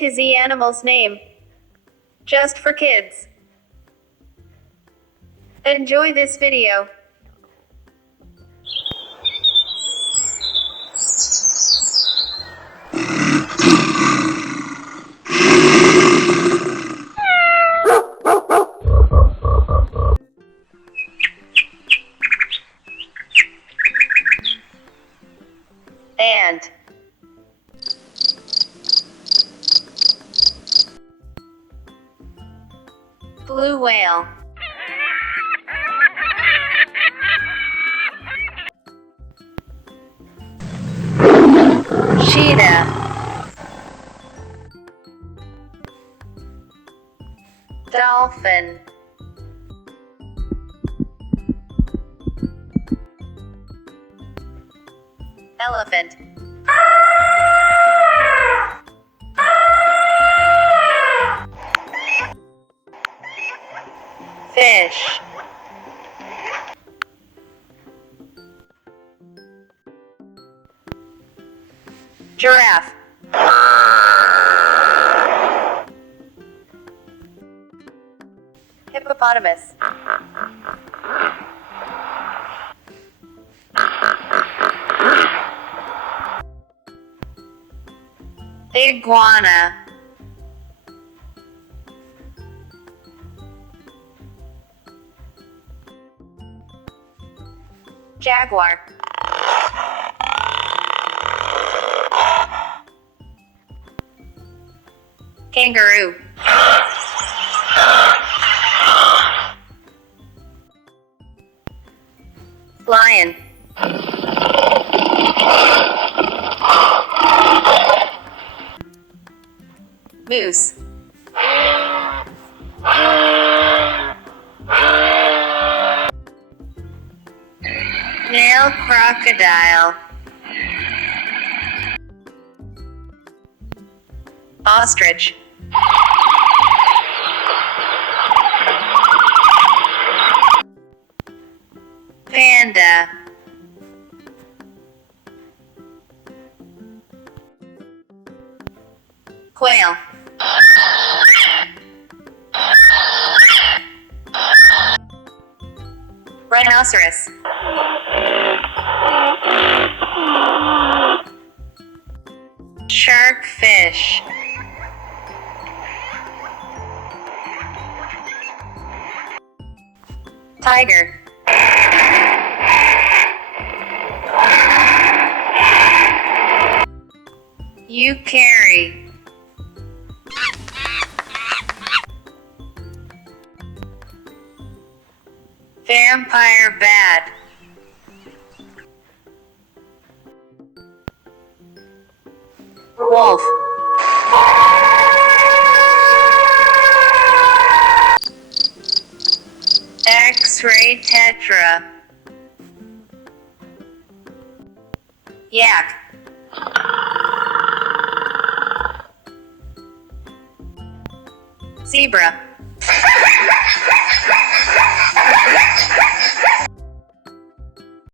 to Z animal's name. Just for kids. Enjoy this video. And blue whale. Cheetah. Dolphin. Elephant. Fish. Giraffe. Hippopotamus. Iguana. Jaguar. Kangaroo. Lion. Moose. Nail crocodile. Ostrich. Panda. Quail. Rhinoceros. Sharkfish. Tiger. Eukarry. Vampire bat. Wolf. X-ray tetra. Yak. Zebra.